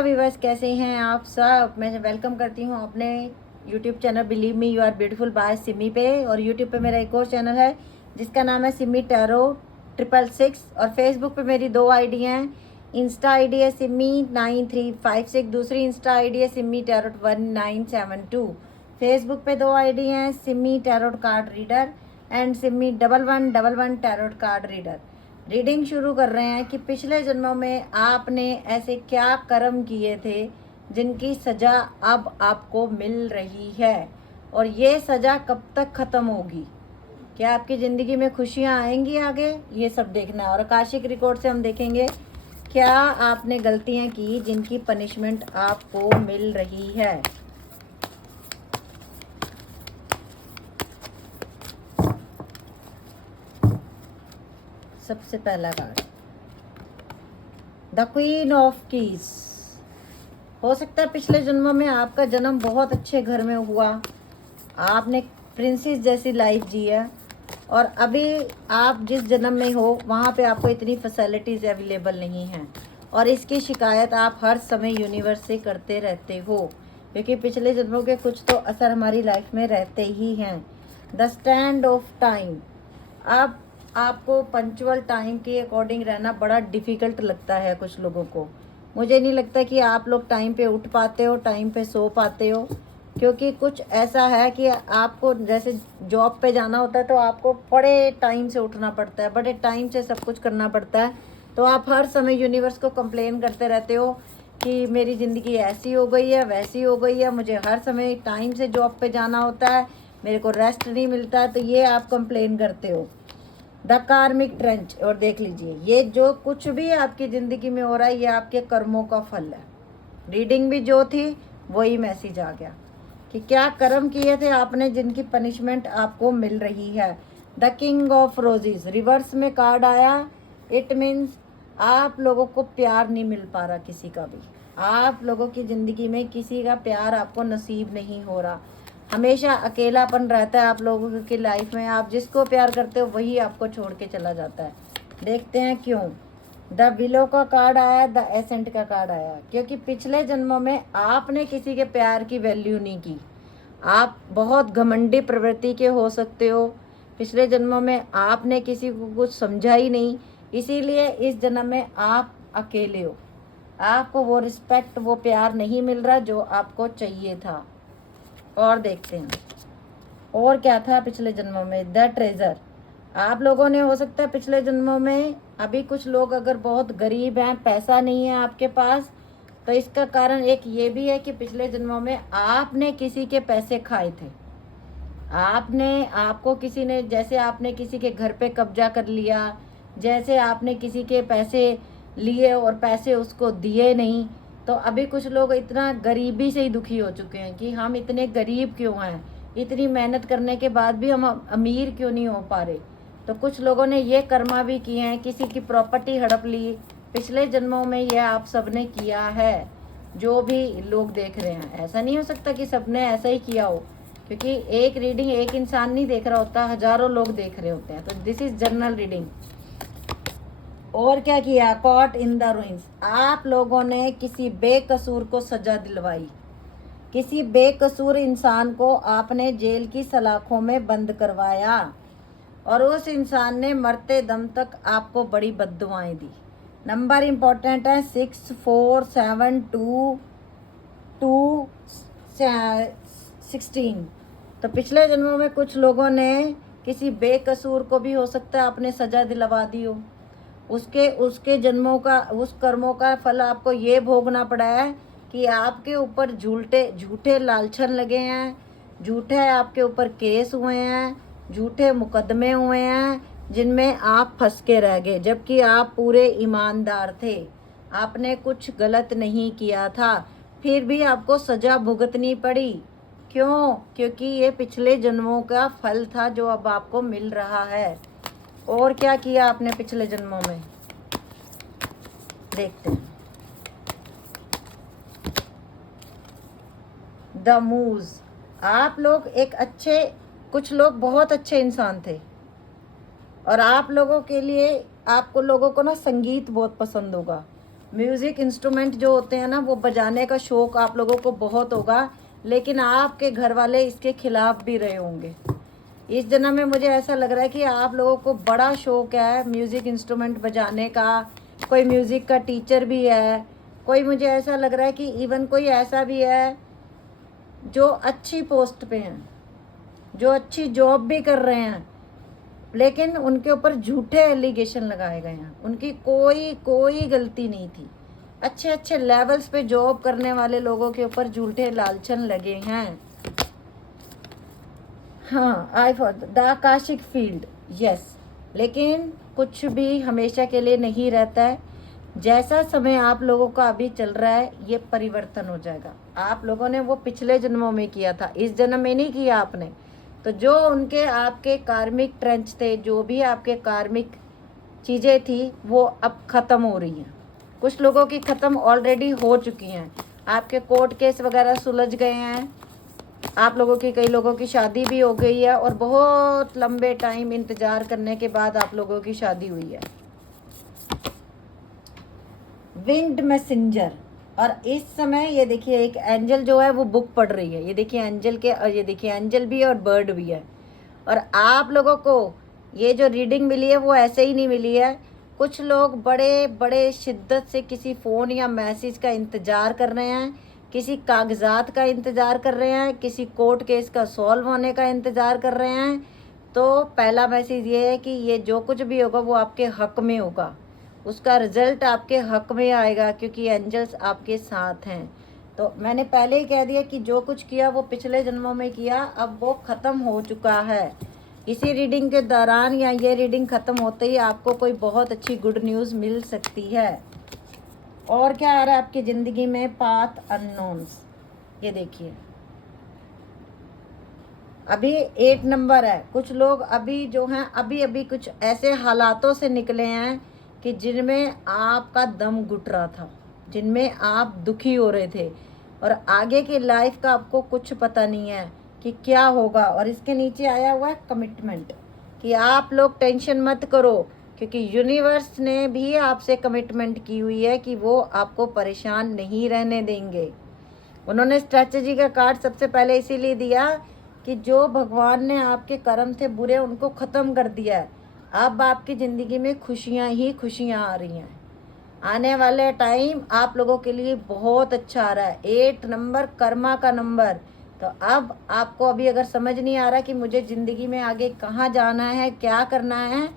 Viewers, कैसे हैं आप सब। मैं वेलकम करती हूं अपने YouTube channel believe me you are beautiful by Simi पे। और यूट्यूब पे मेरा एक और चैनल है जिसका नाम है सिमी टैरो 666। और फेसबुक पे मेरी दो आईडी हैं। इंस्टा आईडी है सिमी 9356, दूसरी इंस्टा आईडी है सिमी टैरो 1972। फेसबुक पे दो आईडी हैं, Simi tarot card reader and Simi 1111 tarot card reader. Reading शुरू कर रहे हैं कि पिछले जन्मों में आपने ऐसे क्या कर्म किए थे जिनकी सज़ा अब आपको मिल रही है, और ये सज़ा कब तक ख़त्म होगी। क्या आपकी ज़िंदगी में खुशियाँ आएंगी आगे, ये सब देखना है। और आकाशिक रिकॉर्ड से हम देखेंगे क्या आपने गलतियाँ की जिनकी पनिशमेंट आपको मिल रही है। सबसे पहला card, the queen of keys. हो सकता है पिछले जन्मों में आपका जन्म बहुत अच्छे घर में हुआ, आपने प्रिंसेस जैसी लाइफ जी है, और अभी आप जिस जन्म में हो वहाँ पे आपको इतनी फैसिलिटीज़ अवेलेबल नहीं हैं, और इसकी शिकायत आप हर समय यूनिवर्स से करते रहते हो, क्योंकि पिछले जन्मों के कुछ तो असर हमारी लाइफ में रहते ही हैं। The stand of time. अब आपको पंचुअल टाइम के अकॉर्डिंग रहना बड़ा डिफ़िकल्ट लगता है कुछ लोगों को। मुझे नहीं लगता कि आप लोग टाइम पे उठ पाते हो, टाइम पे सो पाते हो, क्योंकि कुछ ऐसा है कि आपको जैसे जॉब पे जाना होता है तो आपको बड़े टाइम से उठना पड़ता है, बड़े टाइम से सब कुछ करना पड़ता है। तो आप हर समय यूनिवर्स को कंप्लेन करते रहते हो कि मेरी ज़िंदगी ऐसी हो गई है, वैसी हो गई है, मुझे हर समय टाइम से जॉब पे जाना होता है, मेरे को रेस्ट नहीं मिलता है। तो ये आप कंप्लेन करते हो। द कार्मिक ट्रेंच। और देख लीजिए, ये जो कुछ भी आपकी ज़िंदगी में हो रहा है ये आपके कर्मों का फल है। रीडिंग भी जो थी वही मैसेज आ गया कि क्या कर्म किए थे आपने जिनकी पनिशमेंट आपको मिल रही है। The king of roses reverse में कार्ड आया। इट मीन्स आप लोगों को प्यार नहीं मिल पा रहा किसी का भी। आप लोगों की ज़िंदगी में किसी का प्यार आपको नसीब नहीं हो रहा। हमेशा अकेलापन रहता है आप लोगों की लाइफ में। आप जिसको प्यार करते हो वही आपको छोड़ के चला जाता है। देखते हैं क्यों। द विलो का कार्ड आया, द एसेंट का कार्ड आया, क्योंकि पिछले जन्मों में आपने किसी के प्यार की वैल्यू नहीं की। आप बहुत घमंडी प्रवृत्ति के हो सकते हो। पिछले जन्मों में आपने किसी को कुछ समझा ही नहीं, इसीलिए इस जन्म में आप अकेले हो। आपको वो रिस्पेक्ट, वो प्यार नहीं मिल रहा जो आपको चाहिए था। और देखते हैं और क्या था पिछले जन्मों में। The treasure. आप लोगों ने हो सकता है पिछले जन्मों में, अभी कुछ लोग अगर बहुत गरीब हैं, पैसा नहीं है आपके पास, तो इसका कारण एक ये भी है कि पिछले जन्मों में आपने किसी के पैसे खाए थे। आपको किसी ने, जैसे आपने किसी के घर पे कब्जा कर लिया, जैसे आपने किसी के पैसे लिए और पैसे उसको दिए नहीं। तो अभी कुछ लोग इतना गरीबी से ही दुखी हो चुके हैं कि हम इतने गरीब क्यों हैं, इतनी मेहनत करने के बाद भी हम अमीर क्यों नहीं हो पा रहे। तो कुछ लोगों ने ये कर्मा भी किए हैं, किसी की प्रॉपर्टी हड़प ली पिछले जन्मों में, ये आप सबने किया है। जो भी लोग देख रहे हैं, ऐसा नहीं हो सकता कि सबने ऐसा ही किया हो, क्योंकि एक रीडिंग एक इंसान नहीं देख रहा होता, हजारों लोग देख रहे होते हैं। तो दिस इज जनरल रीडिंग। और क्या किया, कॉट इन द रूइंस। आप लोगों ने किसी बेकसूर को सजा दिलवाई। किसी बेकसूर इंसान को आपने जेल की सलाखों में बंद करवाया, और उस इंसान ने मरते दम तक आपको बड़ी बद्दुआएं दी। नंबर इम्पोर्टेंट है 647216। तो पिछले जन्मों में कुछ लोगों ने किसी बेकसूर को भी हो सकता है आपने सजा दिलवा दी हो। उसके जन्मों का, उस कर्मों का फल आपको ये भोगना पड़ा है कि आपके ऊपर झूठे लालछन लगे हैं, झूठे आपके ऊपर केस हुए हैं, झूठे मुकदमे हुए हैं, जिनमें आप फंस के रह गए, जबकि आप पूरे ईमानदार थे, आपने कुछ गलत नहीं किया था, फिर भी आपको सज़ा भुगतनी पड़ी। क्यों? क्योंकि ये पिछले जन्मों का फल था जो अब आपको मिल रहा है। और क्या किया आपने पिछले जन्मों में, देखते हैं। द मूज। आप लोग कुछ लोग बहुत अच्छे इंसान थे, और आप लोगों के लिए, आपको लोगों को ना संगीत बहुत पसंद होगा, म्यूज़िक इंस्ट्रूमेंट जो होते हैं ना, वो बजाने का शौक़ आप लोगों को बहुत होगा, लेकिन आपके घर वाले इसके खिलाफ भी रहे होंगे। इस जन्म में मुझे ऐसा लग रहा है कि आप लोगों को बड़ा शौक़ है म्यूज़िक इंस्ट्रूमेंट बजाने का। कोई म्यूज़िक का टीचर भी है, कोई मुझे ऐसा लग रहा है कि इवन कोई ऐसा भी है जो अच्छी पोस्ट पे हैं, जो अच्छी जॉब भी कर रहे हैं, लेकिन उनके ऊपर झूठे एलिगेशन लगाए गए हैं। उनकी कोई गलती नहीं थी। अच्छे अच्छे लेवल्स पे जॉब करने वाले लोगों के ऊपर झूठे लालचन लगे हैं। हाँ, I for the Akashic field, yes. लेकिन कुछ भी हमेशा के लिए नहीं रहता है। जैसा समय आप लोगों का अभी चल रहा है, ये परिवर्तन हो जाएगा। आप लोगों ने वो पिछले जन्मों में किया था, इस जन्म में नहीं किया आपने। तो जो उनके आपके कार्मिक ट्रेंच थे, जो भी आपके कार्मिक चीज़ें थी, वो अब ख़त्म हो रही हैं। कुछ लोगों की ख़त्म ऑलरेडी हो चुकी हैं। आपके कोर्ट केस वगैरह सुलझ गए हैं। आप लोगों की, कई लोगों की शादी भी हो गई है, और बहुत लंबे टाइम इंतज़ार करने के बाद आप लोगों की शादी हुई है। विंग्ड मैसेंजर, और इस समय ये देखिए एक एंजल जो है वो बुक पढ़ रही है। ये देखिए एंजल के, और ये देखिए एंजल भी है और बर्ड भी है। और आप लोगों को ये जो रीडिंग मिली है वो ऐसे ही नहीं मिली है। कुछ लोग बड़े बड़े शिद्दत से किसी फ़ोन या मैसेज का इंतज़ार कर रहे हैं, किसी कागजात का इंतज़ार कर रहे हैं, किसी कोर्ट केस का सॉल्व होने का इंतज़ार कर रहे हैं। तो पहला मैसेज ये है कि ये जो कुछ भी होगा वो आपके हक़ में होगा, उसका रिज़ल्ट आपके हक़ में आएगा, क्योंकि एंजल्स आपके साथ हैं। तो मैंने पहले ही कह दिया कि जो कुछ किया वो पिछले जन्मों में किया, अब वो ख़त्म हो चुका है। इसी रीडिंग के दौरान या ये रीडिंग ख़त्म होते ही आपको कोई बहुत अच्छी गुड न्यूज़ मिल सकती है। और क्या आ रहा है आपकी ज़िंदगी में? पाथ अननोन्स, ये देखिए अभी 8 नंबर है। कुछ लोग अभी जो हैं, अभी कुछ ऐसे हालातों से निकले हैं कि जिनमें आपका दम घुट रहा था, जिनमें आप दुखी हो रहे थे, और आगे की लाइफ का आपको कुछ पता नहीं है कि क्या होगा। और इसके नीचे आया हुआ है कमिटमेंट, कि आप लोग टेंशन मत करो, क्योंकि यूनिवर्स ने भी आपसे कमिटमेंट की हुई है कि वो आपको परेशान नहीं रहने देंगे। उन्होंने स्ट्रैटेजी का कार्ड सबसे पहले इसीलिए दिया कि जो भगवान ने आपके कर्म थे बुरे, उनको ख़त्म कर दिया है। अब आपकी ज़िंदगी में खुशियाँ ही खुशियाँ आ रही हैं। आने वाले टाइम आप लोगों के लिए बहुत अच्छा आ रहा है। 8 नंबर कर्मा का नंबर। तो अब आपको अभी अगर समझ नहीं आ रहा कि मुझे ज़िंदगी में आगे कहाँ जाना है, क्या करना है,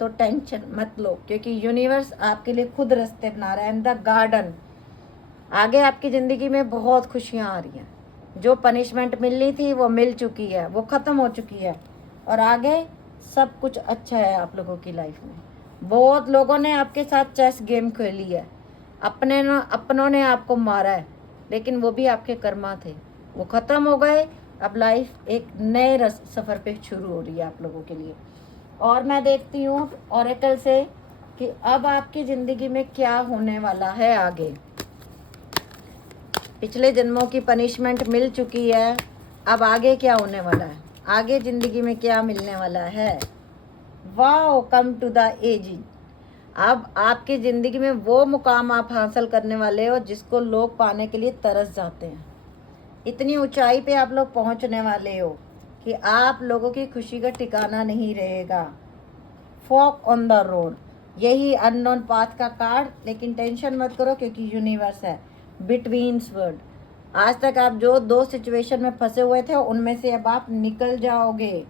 तो टेंशन मत लो, क्योंकि यूनिवर्स आपके लिए खुद रास्ते बना रहा है। एंड द गार्डन, आगे आपकी ज़िंदगी में बहुत खुशियाँ आ रही हैं। जो पनिशमेंट मिलनी थी वो मिल चुकी है, वो ख़त्म हो चुकी है, और आगे सब कुछ अच्छा है आप लोगों की लाइफ में। बहुत लोगों ने आपके साथ चेस गेम खेली है, अपनों ने आपको मारा है, लेकिन वो भी आपके कर्मा थे, वो ख़त्म हो गए। अब लाइफ एक नए सफ़र पे शुरू हो रही है आप लोगों के लिए। और मैं देखती हूँ ऑरेकल से कि अब आपकी ज़िंदगी में क्या होने वाला है आगे। पिछले जन्मों की पनिशमेंट मिल चुकी है, अब आगे क्या होने वाला है, आगे ज़िंदगी में क्या मिलने वाला है। Wow, come to the ageing. अब आपकी ज़िंदगी में वो मुकाम आप हासिल करने वाले हो जिसको लोग पाने के लिए तरस जाते हैं। इतनी ऊंचाई पे आप लोग पहुंचने वाले हो कि आप लोगों की खुशी का ठिकाना नहीं रहेगा। फॉक ऑन द रोड, यही अननोन पाथ का कार्ड। लेकिन टेंशन मत करो, क्योंकि यूनिवर्स है बिटवीन्स वर्ड। आज तक आप जो 2 सिचुएशन में फंसे हुए थे, उनमें से अब आप निकल जाओगे।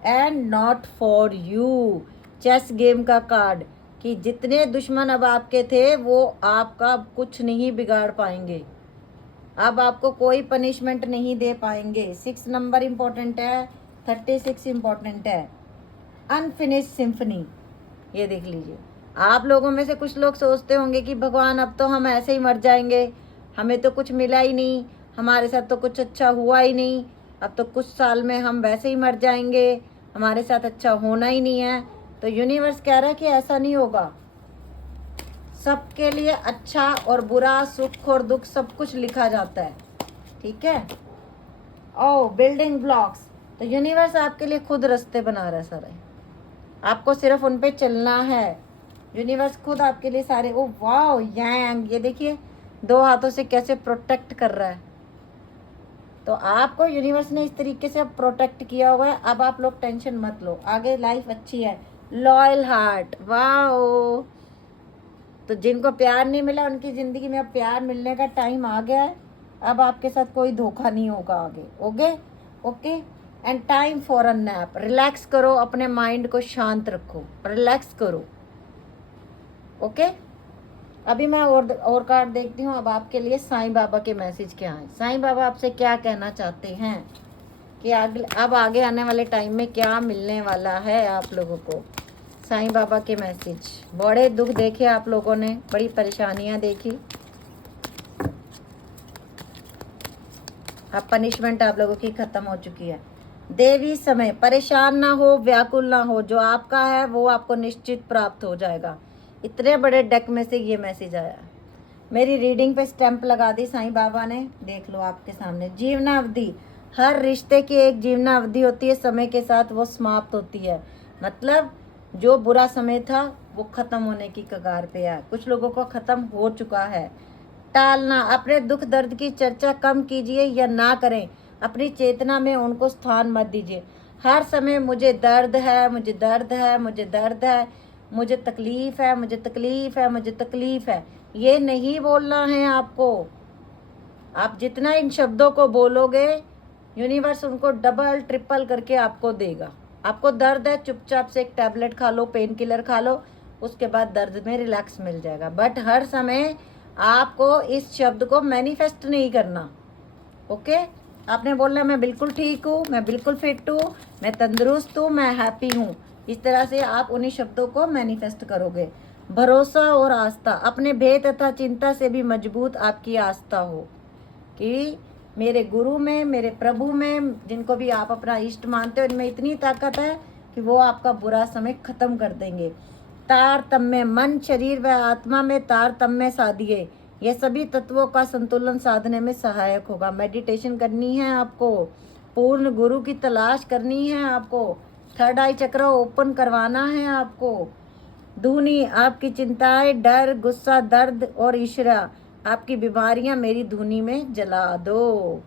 And not for you, chess game का कार्ड, कि जितने दुश्मन अब आपके थे वो आपका कुछ नहीं बिगाड़ पाएंगे, अब आपको कोई पनिशमेंट नहीं दे पाएंगे। 6 नंबर इम्पोर्टेंट है, 36 इम्पोर्टेंट है। अनफिनिश सिम्फनी, ये देख लीजिए। आप लोगों में से कुछ लोग सोचते होंगे कि भगवान अब तो हम ऐसे ही मर जाएंगे, हमें तो कुछ मिला ही नहीं, हमारे साथ तो कुछ अच्छा हुआ ही नहीं, अब तो कुछ साल में हम वैसे ही मर जाएंगे, हमारे साथ अच्छा होना ही नहीं है। तो यूनिवर्स कह रहा है कि ऐसा नहीं होगा। सबके लिए अच्छा और बुरा, सुख और दुख सब कुछ लिखा जाता है, ठीक है। ओ, बिल्डिंग ब्लॉक्स, तो यूनिवर्स आपके लिए खुद रास्ते बना रहा है सारे, आपको सिर्फ उन पे चलना है। यूनिवर्स खुद आपके लिए सारे, ओ वाओ यांग, ये देखिए 2 हाथों से कैसे प्रोटेक्ट कर रहा है। तो आपको यूनिवर्स ने इस तरीके से प्रोटेक्ट किया हुआ है। अब आप लोग टेंशन मत लो, आगे लाइफ अच्छी है। Loyal heart, wow. तो जिनको प्यार नहीं मिला उनकी ज़िंदगी में अब प्यार मिलने का टाइम आ गया है। अब आपके साथ कोई धोखा नहीं होगा आगे। Okay okay. And time for a nap. Relax करो, अपने माइंड को शांत रखो, रिलैक्स करो। ओके। अभी मैं और कार्ड देखती हूँ। अब आपके लिए साईं बाबा के मैसेज क्या है, साईं बाबा आपसे क्या कहना चाहते हैं कि अब आगे आने वाले टाइम में क्या मिलने वाला है आप लोगों को। साईं बाबा के मैसेज। बड़े दुख देखे आप लोगों ने, बड़ी परेशानियां देखी, अब पनिशमेंट आप लोगों की खत्म हो चुकी है। देवी समय, परेशान ना हो, व्याकुल ना हो, जो आपका है वो आपको निश्चित प्राप्त हो जाएगा। इतने बड़े डेक में से ये मैसेज आया। मेरी रीडिंग पे स्टैंप लगा दी साईं बाबा ने, देख लो आपके सामने। जीवनावधि, हर रिश्ते की एक जीवनावधि होती है, समय के साथ वो समाप्त होती है। मतलब जो बुरा समय था वो खत्म होने की कगार पे है, कुछ लोगों को खत्म हो चुका है। टालना, अपने दुख दर्द की चर्चा कम कीजिए या ना करें, अपनी चेतना में उनको स्थान मत दीजिए। हर समय मुझे दर्द है, मुझे दर्द है, मुझे दर्द है, मुझे तकलीफ है, मुझे तकलीफ है, मुझे तकलीफ है, ये नहीं बोलना है आपको। आप जितना इन शब्दों को बोलोगे यूनिवर्स उनको डबल ट्रिपल करके आपको देगा। आपको दर्द है, चुपचाप से एक टैबलेट खा लो, पेन किलर खा लो, उसके बाद दर्द में रिलैक्स मिल जाएगा। बट हर समय आपको इस शब्द को मैनिफेस्ट नहीं करना। ओके। आपने बोलना मैं बिल्कुल ठीक हूँ, मैं बिल्कुल फिट हूँ, मैं तंदुरुस्त हूँ, मैं हैप्पी हूँ। इस तरह से आप उन्हीं शब्दों को मैनिफेस्ट करोगे। भरोसा और आस्था, अपने भय तथा चिंता से भी मजबूत आपकी आस्था हो कि मेरे गुरु में, मेरे प्रभु में, जिनको भी आप अपना इष्ट मानते हो, इनमें इतनी ताकत है कि वो आपका बुरा समय खत्म कर देंगे। तारतम्य, मन शरीर व आत्मा में तारतम्य साधिए, यह सभी तत्वों का संतुलन साधने में सहायक होगा। मेडिटेशन करनी है आपको, पूर्ण गुरु की तलाश करनी है आपको, थर्ड आई चक्र ओपन करवाना है आपको। धुनी, आपकी चिंताएं, डर, गुस्सा, दर्द और ईर्ष्या, आपकी बीमारियां मेरी धुनी में जला दो।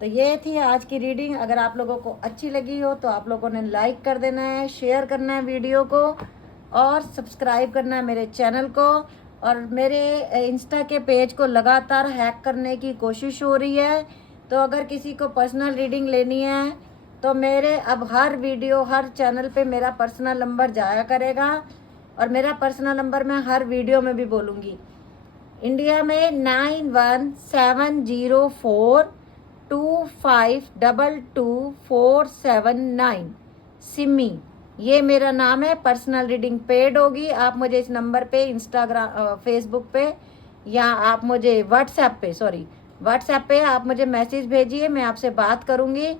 तो ये थी आज की रीडिंग। अगर आप लोगों को अच्छी लगी हो तो आप लोगों ने लाइक कर देना है, शेयर करना है वीडियो को, और सब्सक्राइब करना है मेरे चैनल को। और मेरे इंस्टा के पेज को लगातार हैक करने की कोशिश हो रही है। तो अगर किसी को पर्सनल रीडिंग लेनी है तो मेरे अब हर वीडियो, हर चैनल पे मेरा पर्सनल नंबर जाया करेगा, और मेरा पर्सनल नंबर मैं हर वीडियो में भी बोलूँगी। इंडिया में 917042522479 सिमी, ये मेरा नाम है। पर्सनल रीडिंग पेड होगी। आप मुझे इस नंबर पे इंस्टाग्राम, फेसबुक पे, या आप मुझे व्हाट्सएप पे आप मुझे मैसेज भेजिए, मैं आपसे बात करूँगी।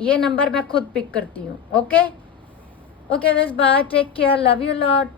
ये नंबर मैं खुद पिक करती हूँ। ओके ओके बस bye, take care, love you lot.